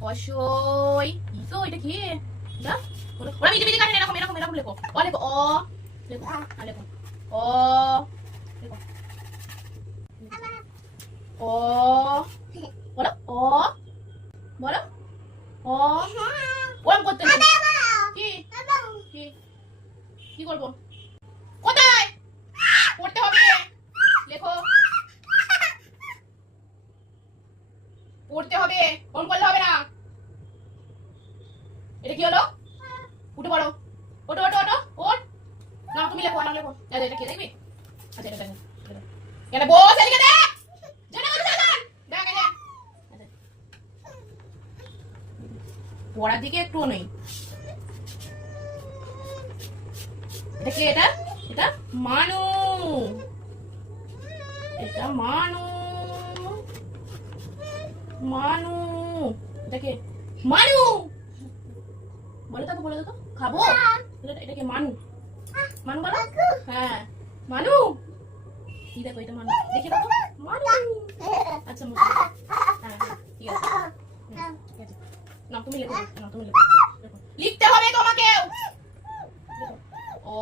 অসই ইসো এটা কি এটা ওরা বিজি বিজি কাটেন এরকম এরকম এরকম লেখো অ লেখো অ লেখো লেখো অ লেখো অ বলো অ বলো অ ওরম করতে নেই কি কি কি করবো কোথায় পড়তে হবে লেখো পড়তে হবে ওরম করলে হবে না এটা কি হলো উঠে পড়ো ওটো ওটো ওটো ওঠ না তুমি লেখো না লেখো এটা কি দেখবি আচ্ছা এটা দেখো এটা বস এদিকে দেখ জেনে বসে থাক দেখ এই আচ্ছা পড়ার দিকে একটুও নেই এটা কি এটা এটা মানু এটা মানু মানু এটা কি মানু বলো তো বলো তো খাবো এটা কি মানু মানু বলো হ্যাঁ মানু কি দেখো এটা মানু দেখে দেখো মানু আচ্ছা হ্যাঁ ঠিক আছে ঠিক আছে না তুমি লেখো না তুমি লেখো লিখতে হবে তোমাকে ও